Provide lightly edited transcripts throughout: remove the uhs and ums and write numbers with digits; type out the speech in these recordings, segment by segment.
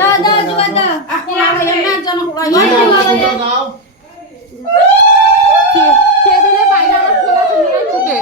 দাদা দাদা আকলা এমন জন দাও টেবিলে বাইরে আমার খোলা নিয়ে ছুটে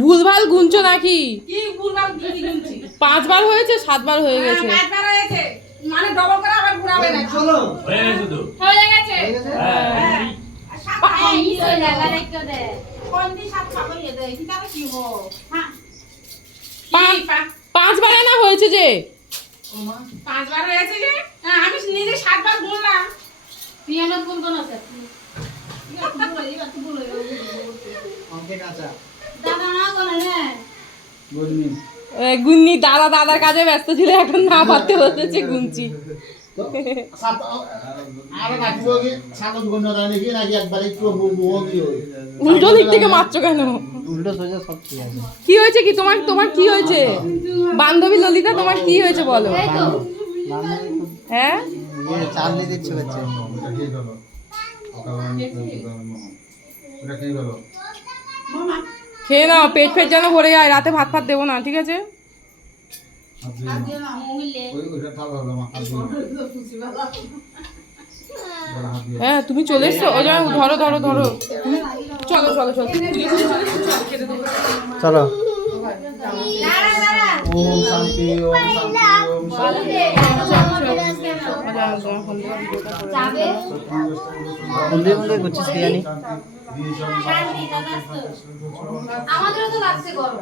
ভুলভাল গুনছো নাকি? কি ভুলভাল গুনছি? 5 বার হয়েছে 7 বার হয়ে গেছে। 5 বার হয়েছে মানে ডবল করে আবার ঘোরাবে না। চলো হয়ে গেছে তো হয়ে গেছে হ্যাঁ এই নিচে লাগা রেখে দে কোন দি সাত পাবলিয়ে দে কি তারে কি হো হ্যাঁ 5 বার না হয়েছে যে 5 বার হয়েছে যে আমি নিজে 7 বার গুনলাম পিয়ানো কোন কোন আছে দাদা না কোন না গুন্নি দাদার কাজে ব্যস্ত ছিল, এখন না পারতে বসেছে গুনছি। উল্টো দিক থেকে মারছো কেন? কি হয়েছে কি তোমার? তোমার কি হয়েছে বান্ধবী ললিতা? তোমার কি হয়েছে বলো? হ্যাঁ খেয়ে নাও, পেট ফেট যেন ভরে যায়, রাতে ভাত ফাত দেবো না, ঠিক আছে? হ্যাঁ তুমি চলে এসছো, ওই জন্য ধরো ধরো ধরো, চলো চলো চলো চলো। ওম শান্তি ওম শান্তি ওম শান্তি মন্দির করছিস বিরিয়ানি? আমাদেরও তো লাগছে গরম।